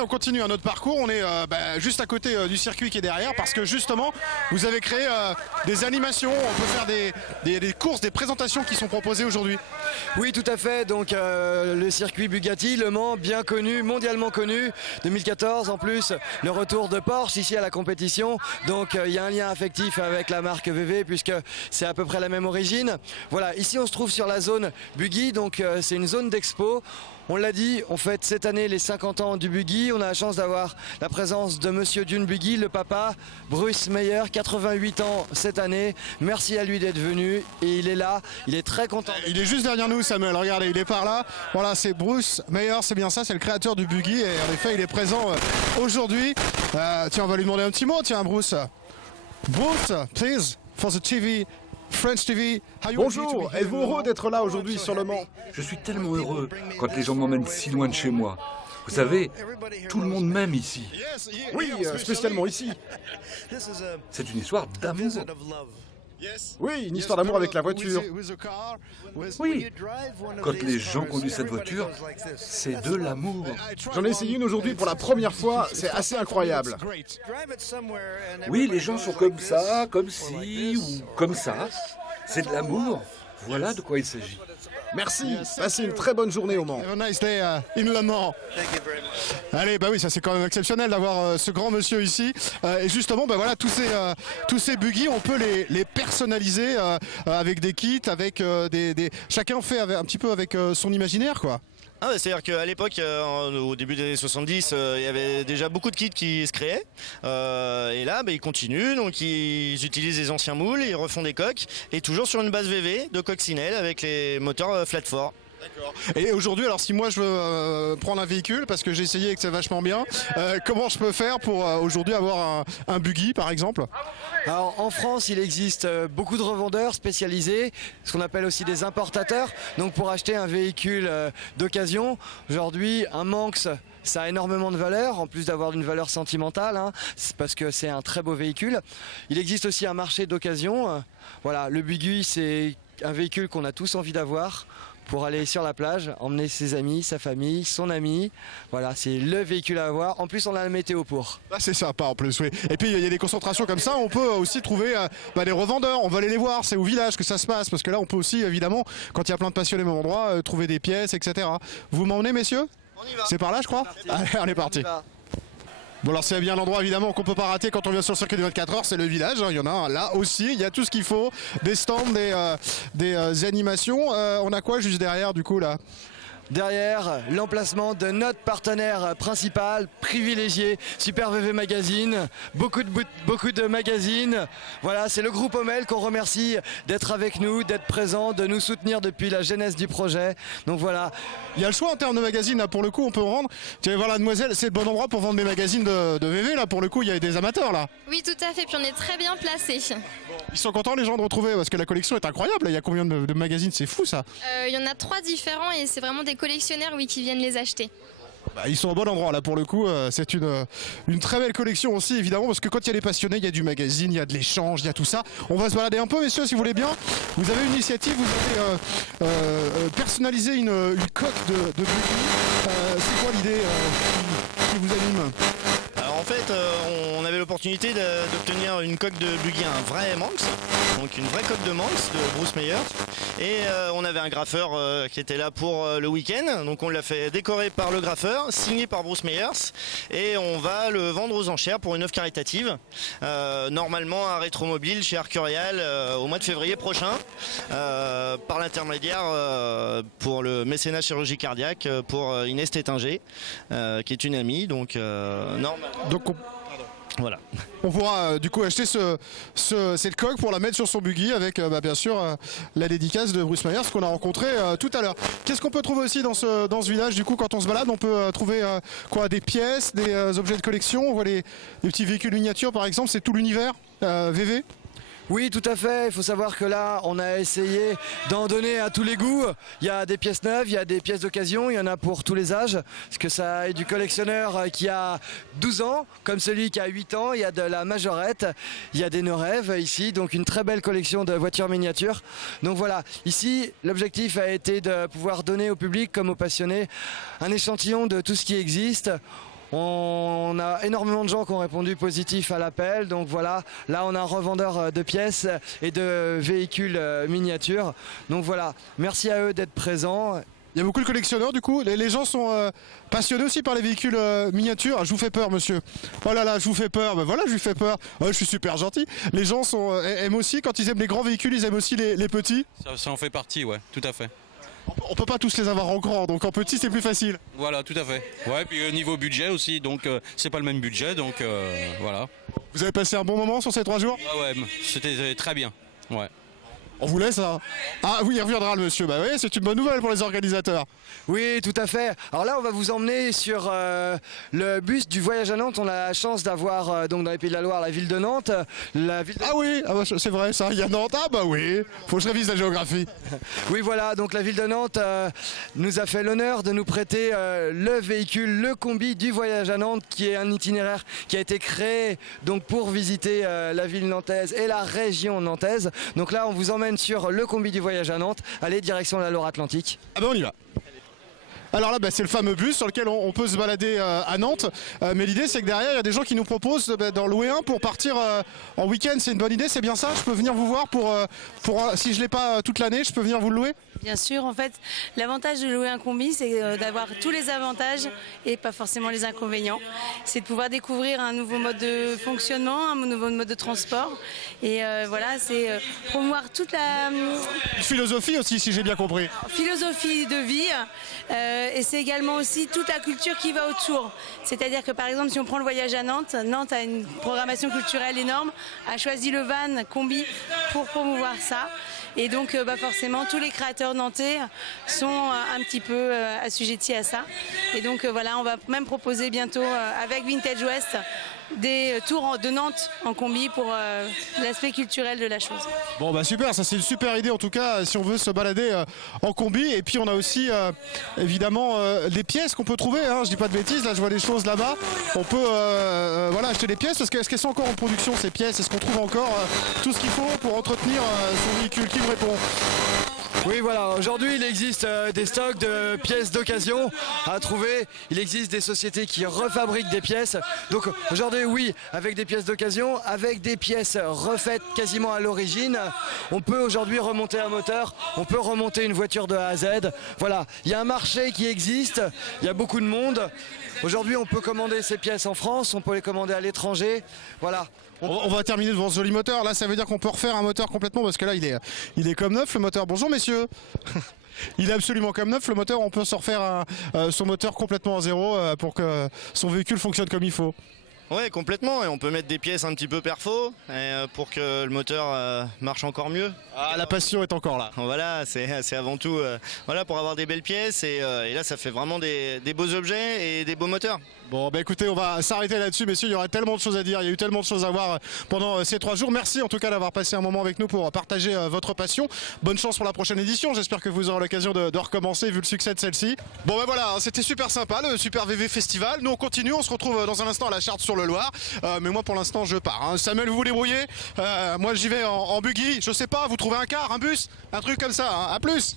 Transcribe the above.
On continue notre parcours, on est juste à côté du circuit qui est derrière parce que justement vous avez créé des animations, on peut faire des courses, des présentations qui sont proposées aujourd'hui. Oui, tout à fait, donc le circuit Bugatti, Le Mans, bien connu, mondialement connu, 2014 en plus, le retour de Porsche ici à la compétition, donc il y a un lien affectif avec la marque VV puisque c'est à peu près la même origine. Voilà, ici on se trouve sur la zone Buggy, donc c'est une zone d'expo. On l'a dit, on fête cette année les 50 ans du buggy. On a la chance d'avoir la présence de Monsieur Dune Buggy, le papa, Bruce Meyer, 88 ans cette année. Merci à lui d'être venu et il est là, il est très content. Il est juste derrière nous, Samuel, regardez, il est par là. Voilà, c'est Bruce Meyer, c'est bien ça, c'est le créateur du buggy et en effet il est présent aujourd'hui. Tiens, on va lui demander un petit mot, tiens Bruce. Bruce, please, for the TV. French TV. Bonjour, êtes-vous heureux d'être là aujourd'hui sur Le Mans? Je suis tellement heureux quand les gens m'emmènent si loin de chez moi. Vous savez, tout le monde m'aime ici. Oui, spécialement ici. C'est une histoire d'amour. Oui, une histoire d'amour avec la voiture. Oui, quand les gens conduisent cette voiture, c'est de l'amour. J'en ai essayé une aujourd'hui pour la première fois, c'est assez incroyable. Oui, les gens sont comme ça, comme ci ou comme ça. C'est de l'amour. Voilà de quoi il s'agit. Merci, passez une très bonne journée au Mans. Have a nice day in Le Mans. Allez, bah oui, ça c'est quand même exceptionnel d'avoir ce grand monsieur ici. Et justement, bah voilà, tous ces buggy, on peut les personnaliser avec des kits, avec chacun fait un petit peu avec son imaginaire, quoi. C'est-à-dire qu'à l'époque, au début des années 70, il y avait déjà beaucoup de kits qui se créaient. Et là, ils continuent. Donc, ils utilisent les anciens moules, ils refont des coques. Et toujours sur une base VV de coccinelle avec les moteurs flat 4. Et aujourd'hui, alors si moi je veux prendre un véhicule, parce que j'ai essayé et que c'est vachement bien, comment je peux faire pour aujourd'hui avoir un buggy par exemple? Alors en France, il existe beaucoup de revendeurs spécialisés, ce qu'on appelle aussi des importateurs. Donc pour acheter un véhicule d'occasion, aujourd'hui un Manx, ça a énormément de valeur, en plus d'avoir une valeur sentimentale, parce que c'est un très beau véhicule. Il existe aussi un marché d'occasion. Voilà, le buggy, c'est un véhicule qu'on a tous envie d'avoir pour aller sur la plage, emmener ses amis, sa famille, son ami. Voilà, c'est le véhicule à avoir. En plus, on a la météo pour. Ah, c'est sympa en plus, oui. Et puis, il y a des concentrations comme ça. On peut aussi trouver des revendeurs. On va aller les voir. C'est au village que ça se passe. Parce que là, on peut aussi, évidemment, quand il y a plein de passionnés au même endroit, trouver des pièces, etc. Vous m'emmenez, messieurs? On y va. C'est par là, je crois. Allez, on est parti. Bon, alors c'est bien l'endroit évidemment qu'on peut pas rater quand on vient sur le circuit des 24 heures, c'est le village. Il y en a un là aussi, il y a tout ce qu'il faut, des stands, des animations. On a quoi juste derrière du coup là? Derrière, l'emplacement de notre partenaire principal, privilégié, Super VV Magazine, beaucoup de magazines. Voilà, c'est le groupe Hommel qu'on remercie d'être avec nous, d'être présent, de nous soutenir depuis la genèse du projet. Donc voilà. Il y a le choix en termes de magazines là pour le coup, on peut en vendre. Tu vas voir la demoiselle, c'est le bon endroit pour vendre des magazines de VV là pour le coup, il y a des amateurs là. Oui, tout à fait, puis on est très bien placés. Ils sont contents les gens de retrouver parce que la collection est incroyable. Il y a combien de magazines, c'est fou ça. Il y en a 3 différents et c'est vraiment des collectionneurs qui viennent les acheter. Ils sont au bon endroit là pour le coup, c'est une très belle collection aussi évidemment parce que quand il y a les passionnés, il y a du magazine, il y a de l'échange, il y a tout ça. On va se balader un peu messieurs si vous voulez bien. Vous avez une initiative, vous avez personnalisé une coque de buggy. C'est quoi l'idée qui vous anime? Alors en fait, on avait l'opportunité d'obtenir une coque de buggy, un vrai Manx, donc une vraie coque de Manx de Bruce Meyer. Et on avait un graffeur qui était là pour le week-end, donc on l'a fait décorer par le graffeur, signé par Bruce Meyers, et on va le vendre aux enchères pour une œuvre caritative, normalement à Rétromobile chez Arcurial au mois de février prochain, par l'intermédiaire pour le mécénat chirurgie cardiaque pour Inès Tétinger, qui est une amie, donc voilà. On pourra du coup acheter cette coque pour la mettre sur son buggy avec bien sûr la dédicace de Bruce Myers qu'on a rencontré tout à l'heure. Qu'est-ce qu'on peut trouver aussi dans ce village du coup quand on se balade? On peut trouver des pièces, des objets de collection, on voit des petits véhicules miniatures par exemple, c'est tout l'univers VV? Oui, tout à fait. Il faut savoir que là, on a essayé d'en donner à tous les goûts. Il y a des pièces neuves, il y a des pièces d'occasion, il y en a pour tous les âges. Parce que ça est du collectionneur qui a 12 ans, comme celui qui a 8 ans. Il y a de la majorette, il y a des no-rêves ici. Donc une très belle collection de voitures miniatures. Donc voilà, ici, l'objectif a été de pouvoir donner au public comme aux passionnés un échantillon de tout ce qui existe. On a énormément de gens qui ont répondu positif à l'appel. Donc voilà, là on a un revendeur de pièces et de véhicules miniatures. Donc voilà, merci à eux d'être présents. Il y a beaucoup de collectionneurs du coup. Les gens sont passionnés aussi par les véhicules miniatures. Ah, je vous fais peur, monsieur. Oh là là, je vous fais peur. Ben voilà, je lui fais peur. Je suis super gentil. Les gens aiment aussi, quand ils aiment les grands véhicules, ils aiment aussi les petits. Ça en fait partie, ouais, tout à fait. On peut pas tous les avoir en grand, donc en petit c'est plus facile. Voilà, tout à fait. Ouais, puis niveau budget aussi, donc c'est pas le même budget, donc voilà. Vous avez passé un bon moment sur ces 3 jours? Ah ouais, c'était très bien. Ouais. On vous laisse, hein. Ah oui, il reviendra le monsieur. Bah oui, c'est une bonne nouvelle pour les organisateurs. Oui, tout à fait. Alors là, on va vous emmener sur le bus du voyage à Nantes. On a la chance d'avoir donc dans les Pays de la Loire la ville de Nantes. Ah oui, c'est vrai ça, il y a Nantes. Ah bah oui, faut que je révise la géographie. Oui, voilà, donc la ville de Nantes nous a fait l'honneur de nous prêter le véhicule, le combi du voyage à Nantes, qui est un itinéraire qui a été créé donc pour visiter la ville nantaise et la région nantaise. Donc là, on vous emmène sur le combi du voyage à Nantes. Allez, direction la Loire-Atlantique. Ah ben on y va. Alors là, c'est le fameux bus sur lequel on peut se balader à Nantes. Mais l'idée, c'est que derrière, il y a des gens qui nous proposent d'en louer un pour partir en week-end. C'est une bonne idée, c'est bien ça? Je peux venir vous voir si je ne l'ai pas toute l'année, je peux venir vous le louer? Bien sûr, en fait, l'avantage de louer un combi, c'est d'avoir tous les avantages et pas forcément les inconvénients. C'est de pouvoir découvrir un nouveau mode de fonctionnement, un nouveau mode de transport. Et voilà, c'est promouvoir toute la philosophie aussi, si j'ai bien compris. Philosophie de vie. Et c'est également aussi toute la culture qui va autour. C'est-à-dire que par exemple, si on prend le voyage à Nantes, Nantes a une programmation culturelle énorme, a choisi le van combi pour promouvoir ça. Et donc forcément, tous les créateurs nantais sont un petit peu assujettis à ça. Et donc voilà, on va même proposer bientôt avec Vintage West des tours de Nantes en combi pour l'aspect culturel de la chose. Bon bah super, ça c'est une super idée en tout cas si on veut se balader en combi. Et puis on a aussi évidemment des pièces qu'on peut trouver, hein. Je dis pas de bêtises, là je vois des choses là-bas. On peut voilà, acheter des pièces parce que est-ce qu'elles sont encore en production ces pièces? Est-ce qu'on trouve encore tout ce qu'il faut pour entretenir son véhicule? Qui me répond? Oui, voilà, aujourd'hui il existe des stocks de pièces d'occasion à trouver. Il existe des sociétés qui refabriquent des pièces. Donc aujourd'hui, oui, avec des pièces d'occasion, avec des pièces refaites quasiment à l'origine, on peut aujourd'hui remonter un moteur, on peut remonter une voiture de A à Z. Voilà, il y a un marché qui existe, il y a beaucoup de monde. Aujourd'hui, on peut commander ces pièces en France, on peut les commander à l'étranger. Voilà. On va terminer devant ce joli moteur. Là, ça veut dire qu'on peut refaire un moteur complètement parce que là, il est comme neuf le moteur. Bonjour messieurs. Il est absolument comme neuf le moteur. On peut se refaire son moteur complètement à zéro pour que son véhicule fonctionne comme il faut. Ouais, complètement. Et on peut mettre des pièces un petit peu perfo pour que le moteur marche encore mieux. Ah, la passion est encore là. Voilà, c'est avant tout voilà, pour avoir des belles pièces et là ça fait vraiment des beaux objets et des beaux moteurs. Bon bah écoutez, on va s'arrêter là-dessus messieurs, il y aurait tellement de choses à dire, il y a eu tellement de choses à voir pendant ces 3 jours. Merci en tout cas d'avoir passé un moment avec nous pour partager votre passion. Bonne chance pour la prochaine édition, j'espère que vous aurez l'occasion de recommencer vu le succès de celle-ci. Bon bah voilà, c'était super sympa le Super VV Festival. Nous on continue, on se retrouve dans un instant à la Charte-sur-le-Loir. Mais moi pour l'instant je pars, hein. Samuel, vous vous débrouillez, moi j'y vais en buggy, je sais pas, vous trouvez un car, un bus, un truc comme ça, hein. À plus.